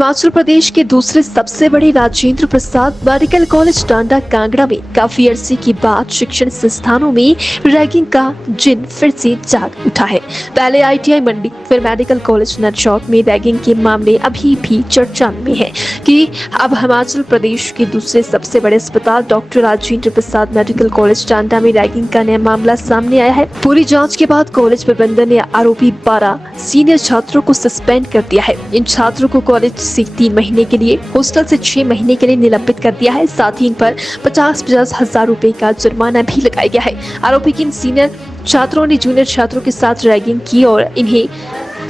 हिमाचल प्रदेश के दूसरे सबसे बड़े राजेंद्र प्रसाद मेडिकल कॉलेज टांडा कांगड़ा में काफी अरसे के बाद शिक्षण संस्थानों में रैगिंग का जिन फिर से जाग उठा है। पहले आईटीआई मंडी, फिर मेडिकल कॉलेज नरचौक में रैगिंग के मामले अभी भी चर्चा में है कि अब हिमाचल प्रदेश के दूसरे सबसे बड़े अस्पताल doctor Rajendra Prasad medical college Tanda में रैगिंग का नया मामला सामने आया है। पूरी जाँच के बाद कॉलेज प्रबंधन ने आरोपी 12 सीनियर छात्रों को सस्पेंड कर दिया है। इन छात्रों को कॉलेज से 3 महीने के लिए, हॉस्टल से 6 महीने के लिए निलंबित कर दिया है। साथ ही इन पर 50-50 हजार रुपए का जुर्माना भी लगाया गया है। आरोपी की इन सीनियर छात्रों ने जूनियर छात्रों के साथ रैगिंग की और इन्हें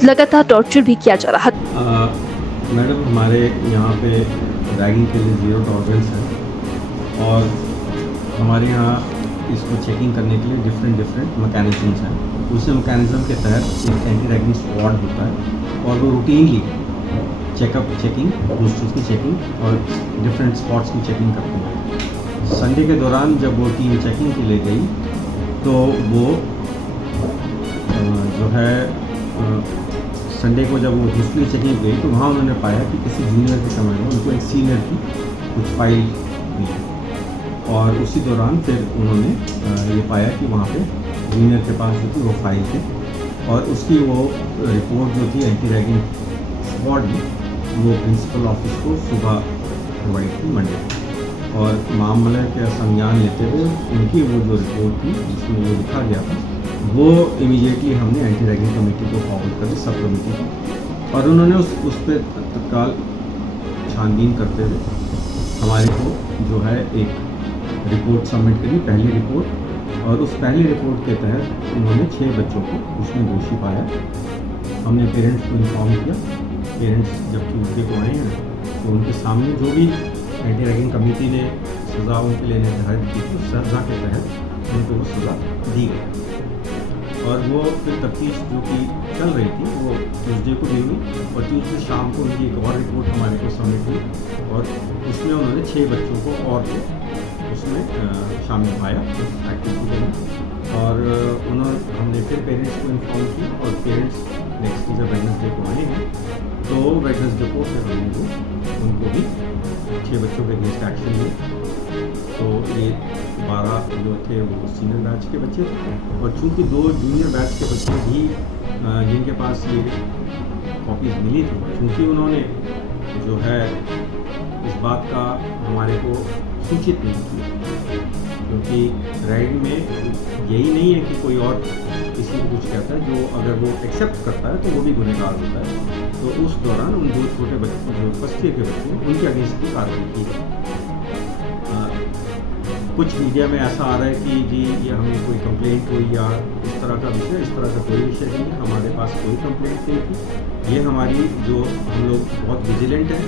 लगातार टॉर्चर भी किया जा रहा था। मैडम, हमारे यहाँ पे रैगिंग के लिए 0 टॉलरेंस है और हमारे यहाँ इसको चेकिंग करने के लिए डिफरेंट मैकेनिज्म्स हैं। उसी मैकेनिज्म के तहत एक एंटी रैगिंग स्क्वाड होता है और वो रूटीनली चेकिंग, पोस्टर्स की चेकिंग और डिफरेंट स्पॉट्स की चेकिंग करते हैं। संडे के दौरान जब वो टीम चेकिंग के लिए गई तो वो जो है संडे को जब वो दूसरी चेकिंग गई तो वहाँ उन्होंने पाया कि किसी जूनियर के समय में उनको एक सीनियर की कुछ फाइल दी और उसी दौरान फिर उन्होंने ये पाया कि वहाँ पे जूनियर के पास जो थी वो फाइल थी और उसकी वो रिपोर्ट जो थी एंटी रैगिंग स्क्वाड में वो प्रिंसिपल ऑफिस को सुबह प्रोवाइड की मंडे और मामले का संज्ञान लेते हुए उनकी वो जो रिपोर्ट थी जिसमें वो लिखा गया था वो इमीडिएटली हमने एंटी रैगिंग कमेटी को फॉरवर्ड कर दी, सब कमेटी को, और उन्होंने उस पर तत्काल छानबीन करते हुए हमारे को जो है एक रिपोर्ट सबमिट करी, पहली रिपोर्ट, और उस पहली रिपोर्ट के तहत उन्होंने 6 बच्चों को उसमें दोषी पाया। हमने पेरेंट्स को इन्फॉर्म किया। पेरेंट्स जब ट्यूसडे को आए हैं तो उनके सामने जो भी एंटी रैगिंग कमेटी ने सज़ा उनके लिए निर्धारित की थी, सज़ा के तहत उनको वो सज़ा दी गई और वो फिर तफ्तीश जो कि चल रही थी वो ट्यूसडे को दी हुई और ट्यूसडे शाम को उनकी एक और रिपोर्ट हमारे को सबमिट हुई और उसमें उन्होंने 6 बच्चों को और उसमें शामिल पाया एक्टिविटी में और हमने फिर पेरेंट्स को इन्फॉर्म किया और पेरेंट्स नेक्स्ट जब वेडनेसडे को आए हैं तो वेडनेसडे को फिर हमने वो उनको भी 6 बच्चों के अगेंस्ट एक्शन लिए। तो ये 12 जो थे वो सीनियर बैच के बच्चे थे और चूँकि 2 जूनियर बैच के बच्चे भी जिनके पास ये कॉपीज़ मिली थी, चूँकि उन्होंने जो है इस बात का हमारे को सूचित नहीं किया, क्योंकि रैगिंग में यही नहीं है कि कोई और किसी को कुछ कहता है, जो अगर वो एक्सेप्ट करता है तो वो भी गुनहगार होता है। तो उस दौरान उन 2 छोटे बच्चे जो फर्स्ट ईयर के बच्चे उनके अगेंस्ट भी कार्रवाई की गई। कुछ मीडिया में ऐसा आ रहा है कि जी ये हमें कोई कंप्लेंट हुई या इस तरह का विषय, इस तरह का कोई विषय नहीं है। हमारे पास कोई कंप्लेंट नहीं थी। ये हमारी जो हम लोग बहुत विजिलेंट हैं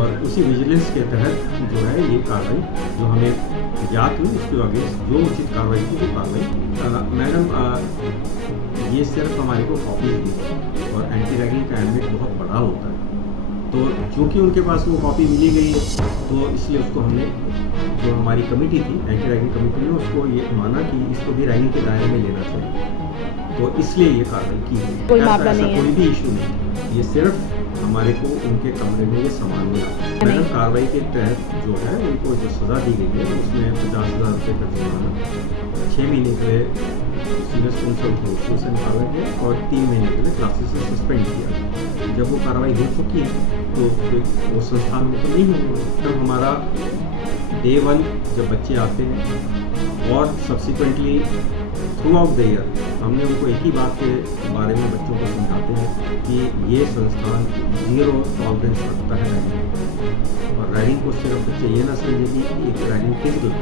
और उसी विजिलेंस के तहत जो है ये कार्रवाई जो हमें ज्ञात हुई उसके अगेंस्ट जो उचित कार्रवाई की वो कार्रवाई। मैडम, ये सिर्फ हमारे को कॉपी दी और एंटी रैगिंग का एम्बिट बहुत बड़ा होता है, तो चूँकि उनके पास वो कॉपी मिली गई है तो इसलिए उसको हमने, जो हमारी कमेटी थी एंटी रैगिंग कमेटी ने, उसको ये माना कि इसको भी रैगिंग के दायरे में लेना चाहिए, तो इसलिए ये कार्रवाई की गई। कोई मामला नहीं है, कोई भी इशू नहीं है, ये सिर्फ हमारे को उनके कमरे में ये सामान मिला। मैडम, कार्रवाई के तहत जो है उनको जो सज़ा दी गई है उसमें 50,000 रुपये का जुर्माना, 6 महीने के लिए सीनियर प्रिंसिपल को स्कूल से निकाला गया और 3 महीने के लिए क्लासेस से सस्पेंड किया। जब वो कार्रवाई हो चुकी है तो फिर वो संस्थान में तो नहीं होंगे। तब हमारा डे 1 जब बच्चे आते हैं और subsequently through out the year हमने उनको एक ही बात के बारे में बच्चों को समझाते हैं कि ये संस्थान 0 टॉलरेंस रखता है रैगिंग, और रैगिंग को सिर्फ बच्चे ये ना समझे कि एक रैगिंग फिजिकल,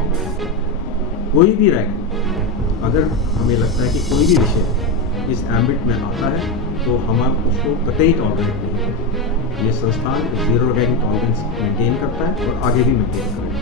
कोई भी रैगिंग अगर हमें लगता है कि कोई भी विषय इस एम्बिट में आता है तो हम उसको कतई टॉलरेट नहीं करते। ये संस्थान 0 रैगिंग टॉलरेंस मेंटेन करता है और आगे भी मेंटेन करेगा।